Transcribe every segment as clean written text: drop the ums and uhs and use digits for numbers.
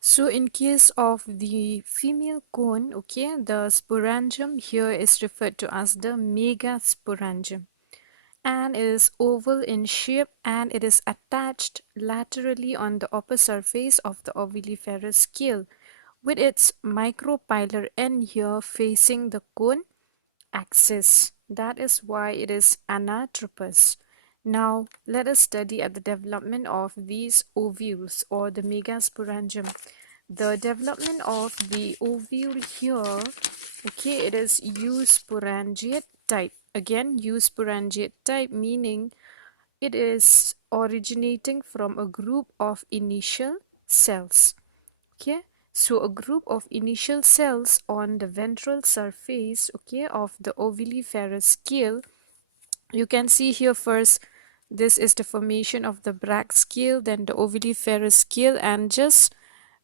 So in case of the female cone, okay, the sporangium here is referred to as the megasporangium, and it is oval in shape and it is attached laterally on the upper surface of the ovuliferous scale with its micropylar end here facing the cone axis. That is why it is anatropous. Now let us study at the development of these ovules or the megasporangium. The development of the ovule here, okay, it is eusporangiate type. Again, eusporangiate type meaning it is originating from a group of initial cells. Okay, so a group of initial cells on the ventral surface, okay, of the ovuliferous scale. You can see here first, this is the formation of the brach scale, then the ovuliferous scale, and just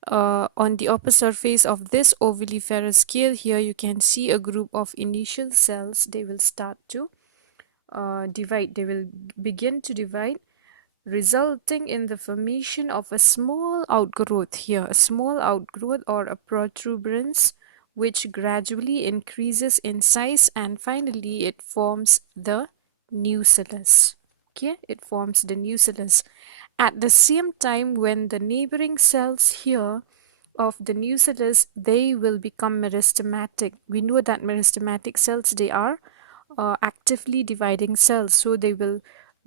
on the upper surface of this ovuliferous scale here you can see a group of initial cells. They will start to divide, they will begin to divide, resulting in the formation of a small outgrowth here, a small outgrowth or a protuberance, which gradually increases in size and finally it forms the nucellus. Okay, it forms the nucellus. At the same time, when the neighboring cells here of the nucellus, they will become meristematic. We know that meristematic cells, they are actively dividing cells, so they will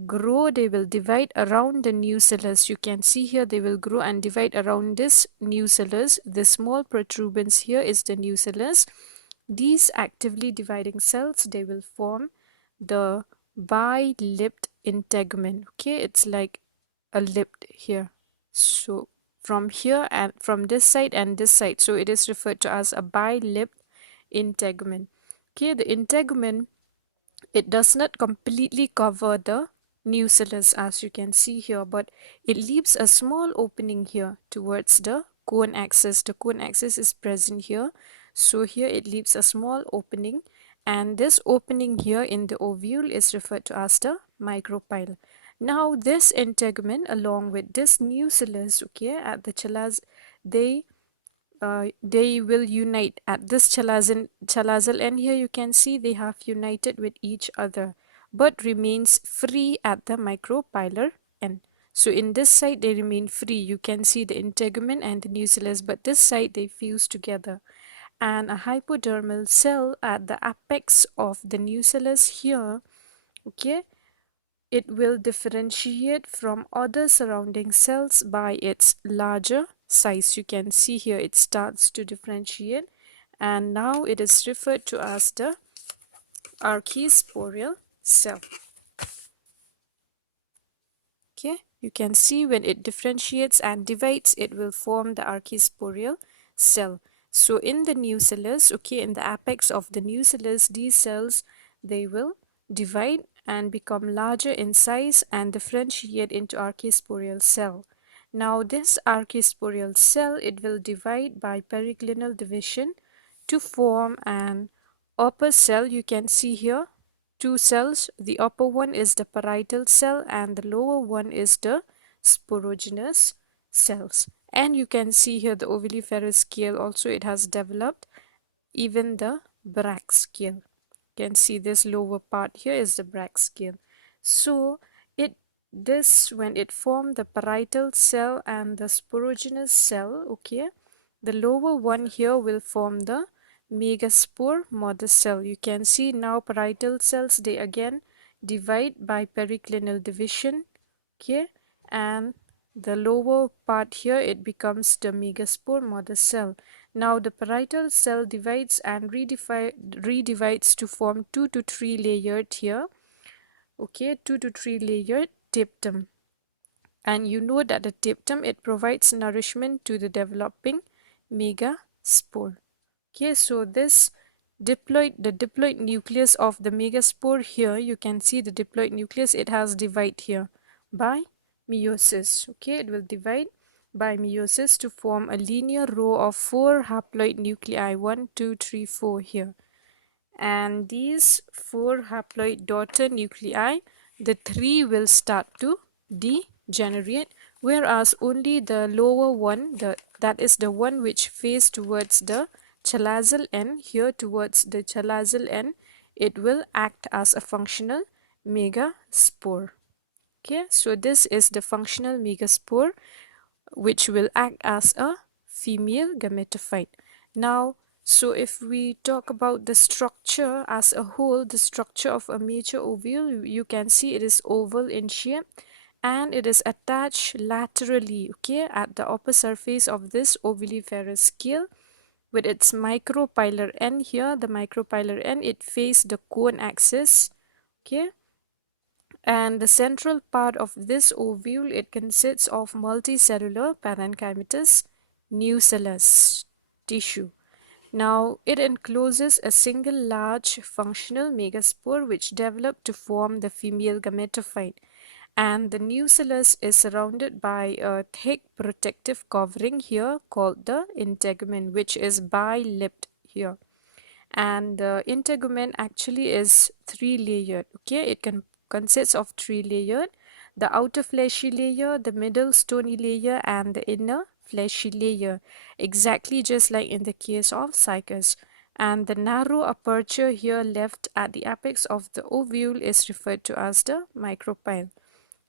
grow, they will divide around the nucellus. You can see here they will grow and divide around this nucellus. The small protuberance here is the nucellus. These actively dividing cells, they will form the bi-lipped integument. Okay, it's like a lip here. So from here and from this side and this side, so it is referred to as a bi-lipped integument. Okay, the integument, it does not completely cover the nucellus as you can see here, but it leaves a small opening here towards the cone axis. The cone axis is present here, so here it leaves a small opening, and this opening here in the ovule is referred to as the micropyle. Now this integument along with this nucellus, okay, at the chalaz, they will unite at this chalazal end here. You can see they have united with each other but remains free at the micropylar end. So in this side they remain free. You can see the integument and the nucellus, but this side they fuse together. And a hypodermal cell at the apex of the nucellus here, okay, it will differentiate from other surrounding cells by its larger size. You can see here it starts to differentiate, and now it is referred to as the archisporial cell. Okay, you can see when it differentiates and divides, it will form the archisporial cell. So in the nucellus, okay, in the apex of the nucellus, these cells, they will divide and become larger in size and differentiate into archisporial cell. Now this archisporial cell, it will divide by periclinal division to form an upper cell. You can see here two cells. The upper one is the parietal cell and the lower one is the sporogenous cells. And you can see here the ovuliferous scale also, it has developed even the brach scale. You can see this lower part here is the brach scale. So when it formed the parietal cell and the sporogenous cell, okay, the lower one here will form the Megaspore mother cell. You can see now parietal cells, they again divide by periclinal division, okay, and the lower part here it becomes the Megaspore mother cell. Now the parietal cell divides and redivides to form 2 to 3 layered here, okay, 2 to 3 layered tapetum. And you know that the tapetum, it provides nourishment to the developing megaspore. Okay, so this the diploid nucleus of the megaspore here, you can see the diploid nucleus, it has divide here by meiosis. Okay, it will divide by meiosis to form a linear row of 4 haploid nuclei, 1, 2, 3, 4 here. And these 4 haploid daughter nuclei, the 3 will start to degenerate, whereas only the lower one, the that is the one which face towards the chalazal end. Here towards the chalazal end, it will act as a functional megaspore. Okay, so this is the functional megaspore which will act as a female gametophyte. Now, so if we talk about the structure as a whole, the structure of a mature ovule, you can see it is oval in shape and it is attached laterally, okay, at the upper surface of this ovuliferous scale with its micropylar end here. The micropylar end, it faces the cone axis, okay, and the central part of this ovule, it consists of multicellular parenchymatous nucellus tissue. Now, it encloses a single large functional megaspore which developed to form the female gametophyte. And the nucellus is surrounded by a thick protective covering here called the integument, which is bi-lipped here. And the integument actually is three-layered. Okay, it consists of three-layered: the outer fleshy layer, the middle stony layer, and the inner fleshy layer, exactly just like in the case of cycas. And the narrow aperture here left at the apex of the ovule is referred to as the micropyle.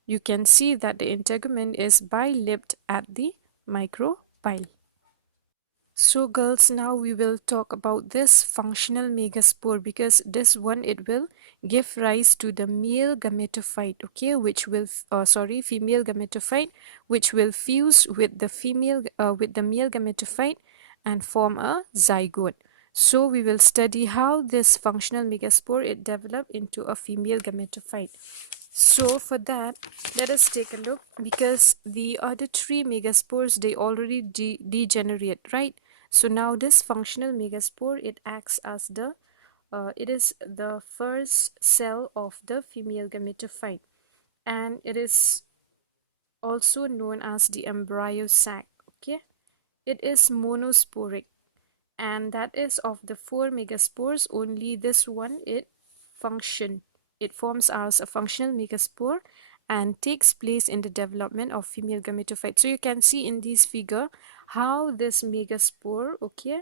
You can see that the integument is bi-lipped at the micropyle. So girls, now we will talk about this functional megaspore, because this one, it will give rise to the male gametophyte, okay, which will female gametophyte, which will fuse with the male gametophyte and form a zygote. So we will study how this functional megaspore, it developed into a female gametophyte. So for that, let us take a look, because the other three megaspores, they already degenerate, right? So now this functional megaspore, it acts as it is the first cell of the female gametophyte, and it is also known as the embryo sac. Okay, it is monosporic, and that is of the four megaspores, only this one, it forms as a functional megaspore and takes place in the development of female gametophyte. So you can see in this figure how this megaspore, okay,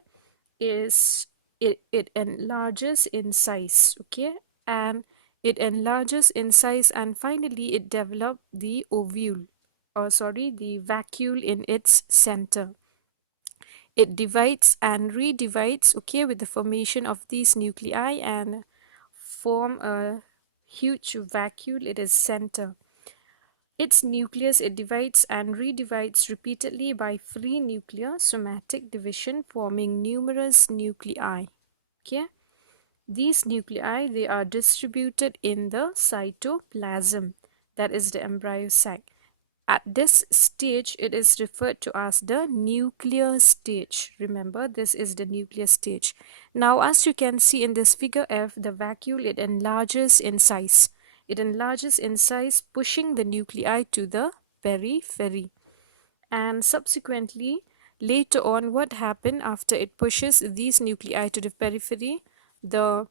it enlarges in size, okay, and it enlarges in size, and finally it develops the ovule, or sorry, the vacuole in its center. It divides and redivides, okay, with the formation of these nuclei and form a huge vacuole. It is center. Its nucleus, it divides and redivides repeatedly by free nuclear somatic division, forming numerous nuclei. Okay, these nuclei, they are distributed in the cytoplasm, that is the embryo sac. At this stage, it is referred to as the nuclear stage. Remember, this is the nuclear stage. Now, as you can see in this figure F, the vacuole, it enlarges in size. It enlarges in size, pushing the nuclei to the periphery. And subsequently, later on, what happened after it pushes these nuclei to the periphery? The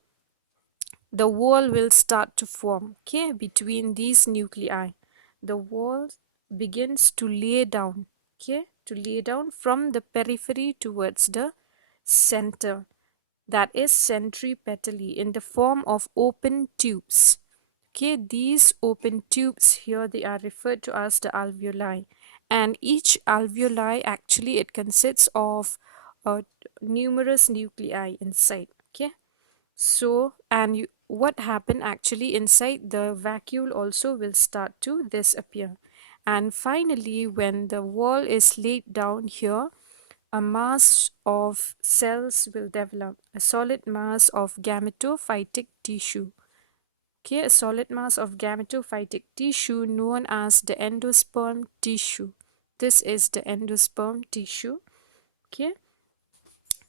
wall will start to form, okay, between these nuclei. The wall begins to lay down, okay, to lay down from the periphery towards the center, that is centripetally, in the form of open tubes. Okay, these open tubes here, they are referred to as the alveoli, and each alveoli, actually, it consists of numerous nuclei inside. Okay, so, and what happened actually inside the vacuole also will start to disappear. And finally, when the wall is laid down here, a mass of cells will develop, a solid mass of gametophytic tissue. Okay, a solid mass of gametophytic tissue known as the endosperm tissue. This is the endosperm tissue. Okay,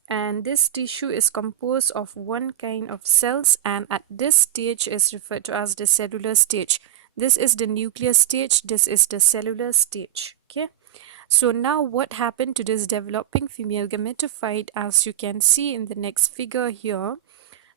and this tissue is composed of one kind of cells, and at this stage is referred to as the cellular stage. This is the nuclear stage, this is the cellular stage. Okay, so now what happened to this developing female gametophyte? As you can see in the next figure here,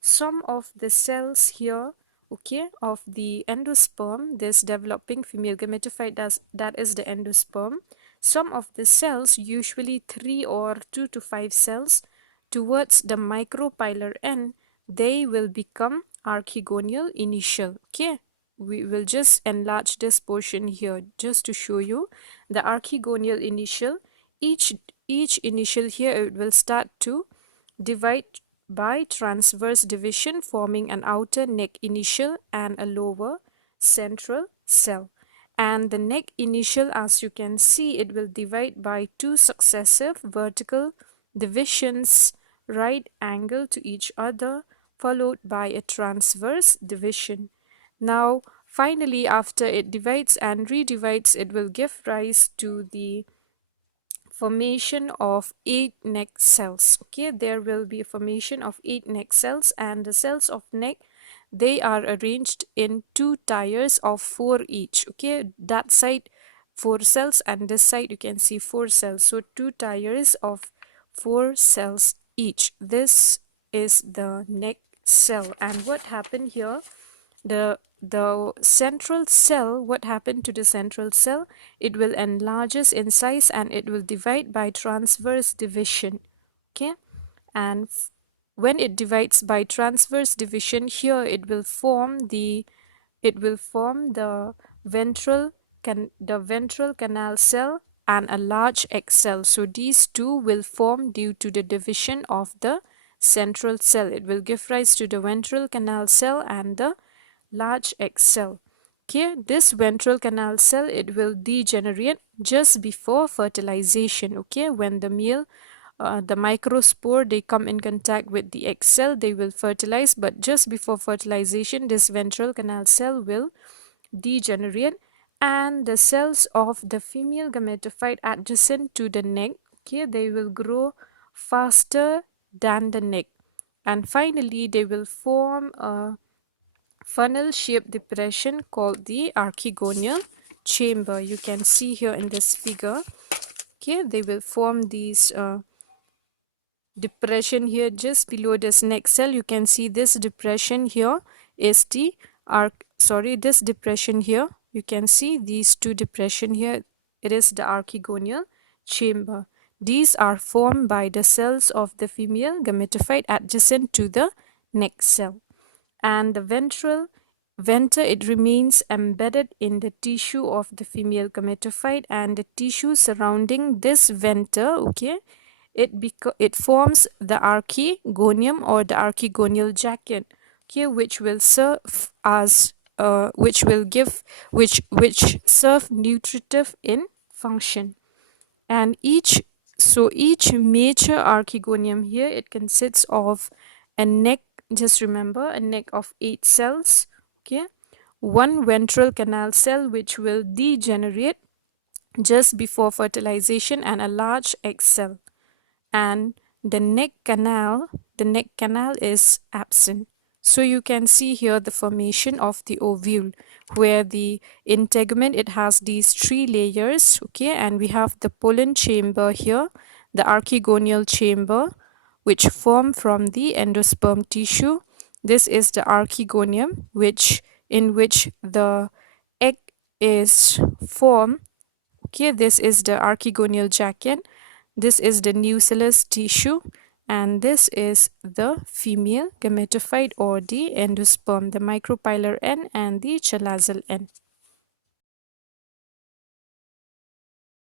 some of the cells here, okay, of the endosperm, this developing female gametophyte, that is the endosperm, some of the cells, usually 3 or 2 to 5 cells, towards the micropylar end, they will become archegonial initial. Okay, we will just enlarge this portion here just to show you the archegonial initial. Each initial here, it will start to divide by transverse division, forming an outer neck initial and a lower central cell. And the neck initial, as you can see, it will divide by two successive vertical divisions right angle to each other, followed by a transverse division. Now finally, after it divides and redivides, it will give rise to the formation of 8 neck cells. Okay, there will be a formation of 8 neck cells, and the cells of neck, they are arranged in 2 tiers of 4 each. Okay, that side 4 cells and this side you can see 4 cells, so 2 tiers of 4 cells each. This is the neck cell. And what happened here, the central cell, what happened to the central cell, it will enlarges in size and it will divide by transverse division. Okay, and when it divides by transverse division, here it will form the ventral canal cell and a large egg cell. So these two will form due to the division of the central cell. It will give rise to the ventral canal cell and the large egg cell. Okay, this ventral canal cell, it will degenerate just before fertilization. Okay, when the male, the microspore, they come in contact with the egg cell, they will fertilize, but just before fertilization, this ventral canal cell will degenerate, and the cells of the female gametophyte adjacent to the neck, okay, they will grow faster than the neck, and finally they will form a funnel shaped depression called the archegonial chamber. You can see here in this figure. Okay, they will form these depression here just below this neck cell. You can see this depression here is the this depression here, you can see these two depression here, it is the archegonial chamber. These are formed by the cells of the female gametophyte adjacent to the neck cell. And the venter, it remains embedded in the tissue of the female gametophyte, and the tissue surrounding this venter, okay, it forms the archegonium or the archegonial jacket, okay, which will serve as which serve nutritive in function. And each major archegonium here, it consists of a neck, just remember, a neck of 8 cells, okay, one ventral canal cell which will degenerate just before fertilization, and a large egg cell. And the neck canal is absent. So you can see here the formation of the ovule, where the integument, it has these 3 layers, okay, and we have the pollen chamber here, the archegonial chamber, which form from the endosperm tissue. This is the archegonium, in which the egg is formed. Okay, this is the archegonial jacket. This is the nucellus tissue, and this is the female gametophyte or the endosperm, the micropylar end and the chalazal end.